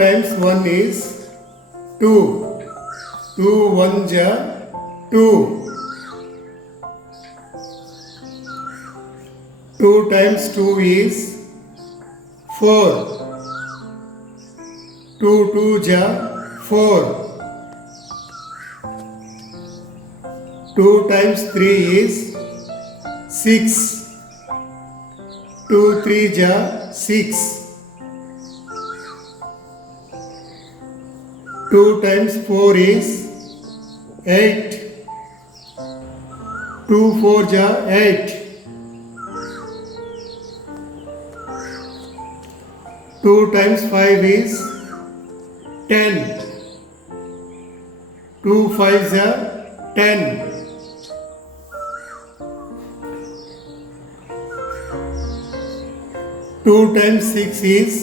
times 1 is 2. 2 1 ja 2. 2 times 2 is 4. 2 2 ja 4. 2 times 3 is 6. 2 3 ja 6. 2 times 4 is 8. 2 4 ja 8. 2 times 5 is 10. 2 5 ja 10. 2 times 6 is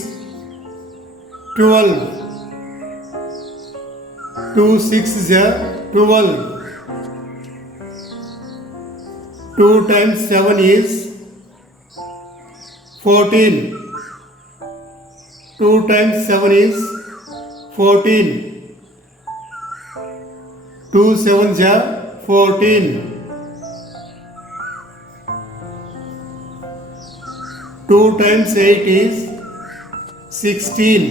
12. 2 6 ja 12. 2 times 7 is 14. 2 times 7 is 14. 2 7 ja 14. 2 times 8 is 16.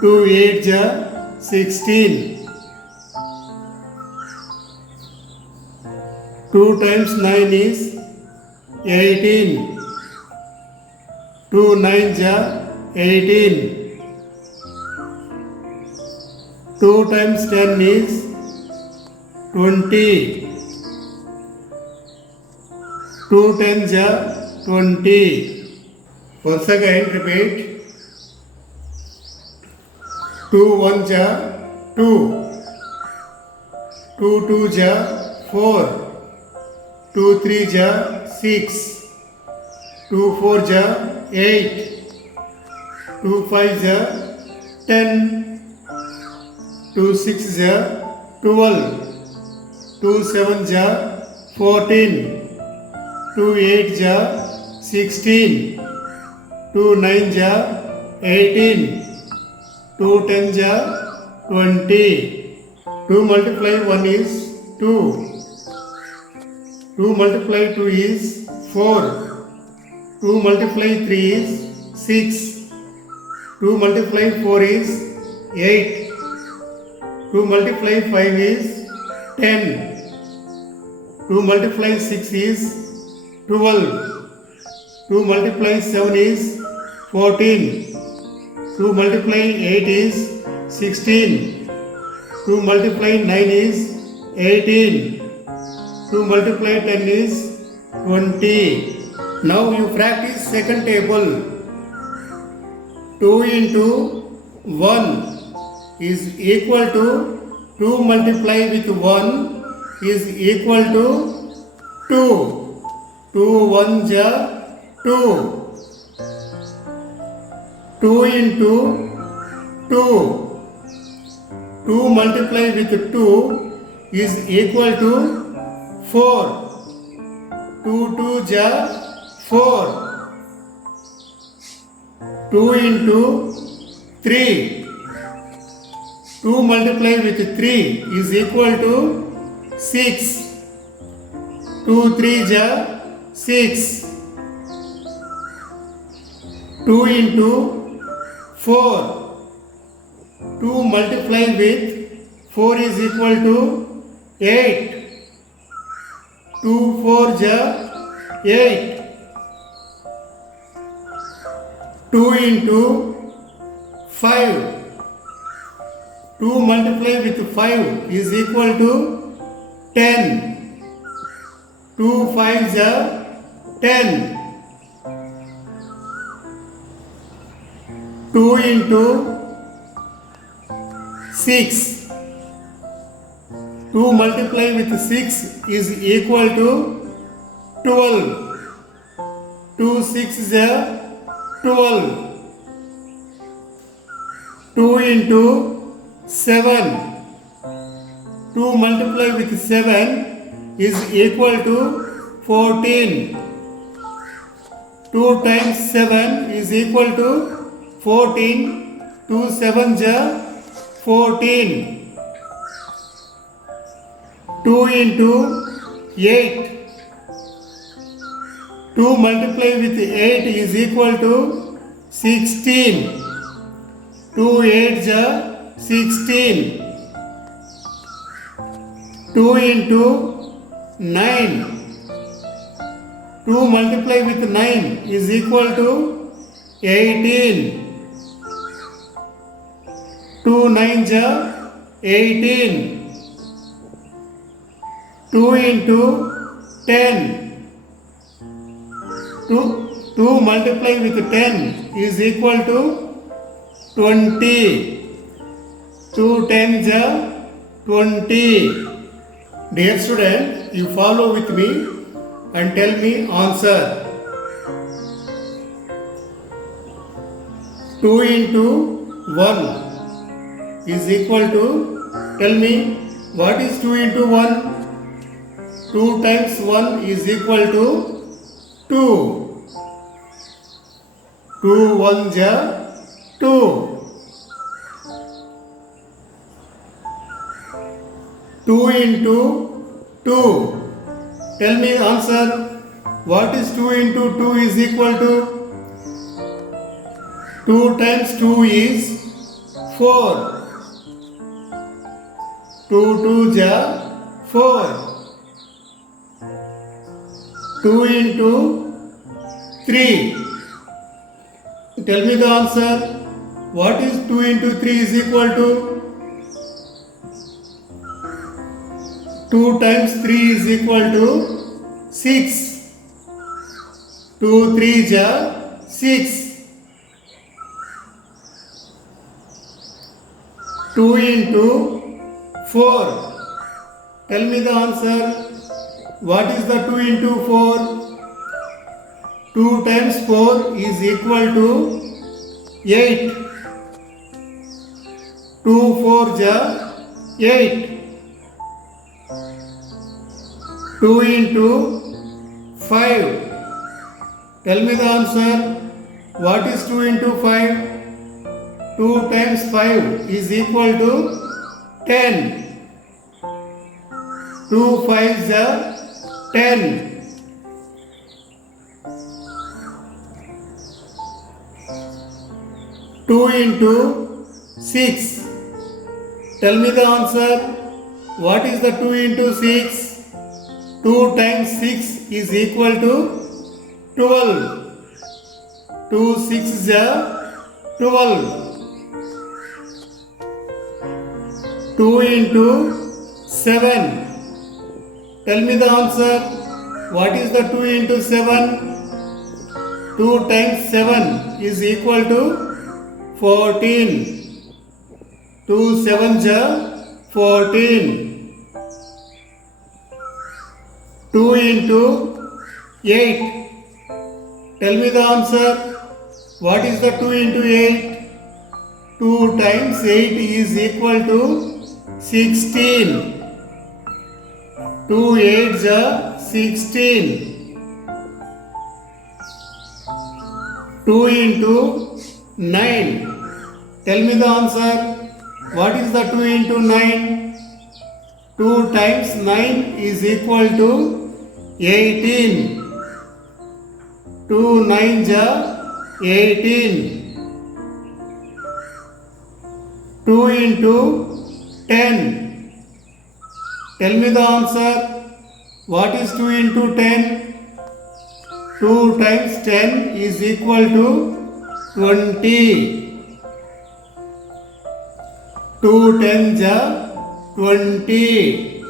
2 8 ja 16. 2 times 9 is 18. 2 9 ja 18. 2 times 10 is 20. 2 10 ja 20. Once again repeat. 2 1 ja 2. 2 2 ja 4. 2 3 ja 6. 2 4 ja 8. 2 5 ja 10. 2 6 ja 12. 2 7 ja 14. 2 8 ja 16. 2 9 ja 18. 2 10 ja 20. 2 multiply 1 is 2. 2 multiply 2 is 4. 2 multiply 3 is 6. 2 multiply 4 is 8. 2 multiply 5 is 10. 2 multiply 6 is 12. 2 multiply 7 is 14. 2 multiply 8 is 16. 2 multiply 9 is 18. 2 multiply 10 is 20. Now you practice second table. 2 into 1 is equal to 2 multiply with 1 is equal to 2. 2 1 ja 2. 2 into 2. 2 multiply with 2 is equal to 4. 2 2 ja 4. 2 into 3. 2 multiply with 3 is equal to 6. 2 3 ja 6. 2 into 4. 2 multiply with 4 is equal to 8. 2 4 ja 8. 2 into 5. 2 multiply with 5 is equal to 10. 2 5 ja 10. 2 into 6. 2 multiply with 6 is equal to 12. 2 6 is 12. 2 into 7. 2 multiply with 7 is equal to 14. 2 times 7 is equal to 14. 2 7 ja 14. 2 into 8. 2 multiply with 8 is equal to 16. 2 8 ja 16. 2 into 9. 2 multiply with 9 is equal to 18. 2 9 ja 18. 2 into 10. 2 multiply with 10 is equal to 20. 2 10 ja 20. Dear student, you follow with me and tell me answer. 2 into 1 is equal to, tell me what is 2 into 1? 2 times 1 is equal to 2. 2 1 ja 2. 2 into 2. Tell me the answer. What is 2 into 2 is equal to? 2 times 2 is 4. 2 2 ja 4. 2 into 3. Tell me the answer. What is 2 into 3 is equal to? 2 times 3 is equal to 6. 2 3 ja 6. 2 into 4. Tell me the answer. What is the 2 into 4? 2 times 4 is equal to 8. 2 4 ja 8. 2 into 5. Tell me the answer. What is 2 into 5? 2 times 5 is equal to 10. 2 5 ja 10. 2 into 6. Tell me the answer. What is the 2 into 6? 2 times 6 is equal to 12. 2 6 ja 12. 2 into 7. Tell me the answer. What is the 2 into 7? 2 times 7 is equal to 14. 2 7 ja 14. 2 into 8. Tell me the answer. What is the 2 into 8? 2 times 8 is equal to 16. 2 8 ja 16. 2 into 9. Tell me the answer. What is the 2 into 9? 2 times 9 is equal to 18. 2 9 ja 18. 2 into 10. Tell me the answer. What is 2 into 10? 2 times 10 is equal to 20. 2 10 ja 20.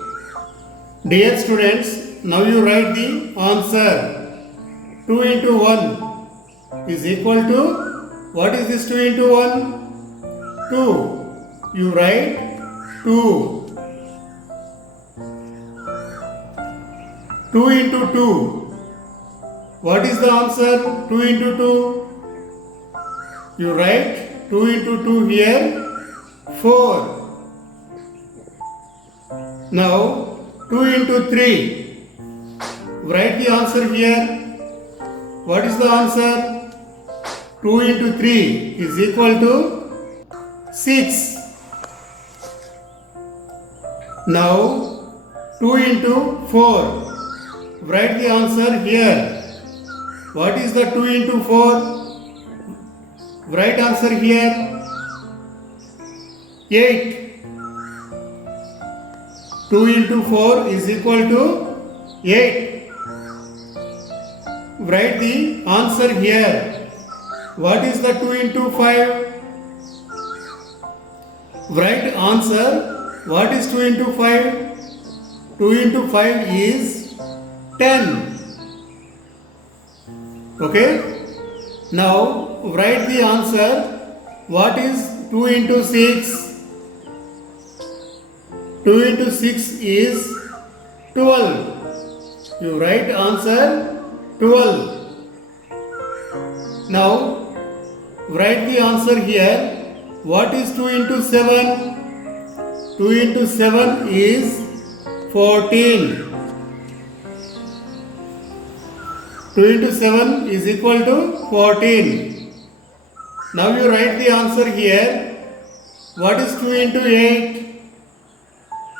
Dear students, now you write the answer. 2 into 1 is equal to, what is this 2 into 1? 2. You write 2. 2 into 2. What is the answer? 2 into 2. You write 2 into 2 here. 4. Now 2 into 3. Write the answer here. What is the answer? 2 into 3 is equal to 6. Now 2 into 4. Write the answer here. What is the 2 into 4? Write answer here. 8. 2 into 4 is equal to 8. Write the answer here. What is the 2 into 5? Write answer. What is 2 into 5? 2 into 5 is 10. Okay? Now write the answer. What is 2 into 6? 2 into 6 is 12. You write answer 12. Now write the answer here. What is 2 into 7? 2 into 7 is 14. 2 into 7 is equal to 14. Now you write the answer here. What is 2 into 8?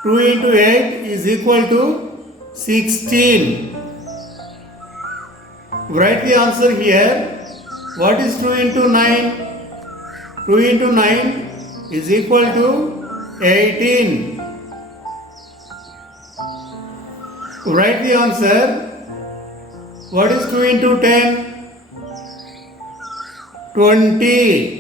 2 into 8 is equal to 16. Write the answer here. What is 2 into 9? 2 into 9 is equal to 18. Write the answer. What is 2 into 10? 20.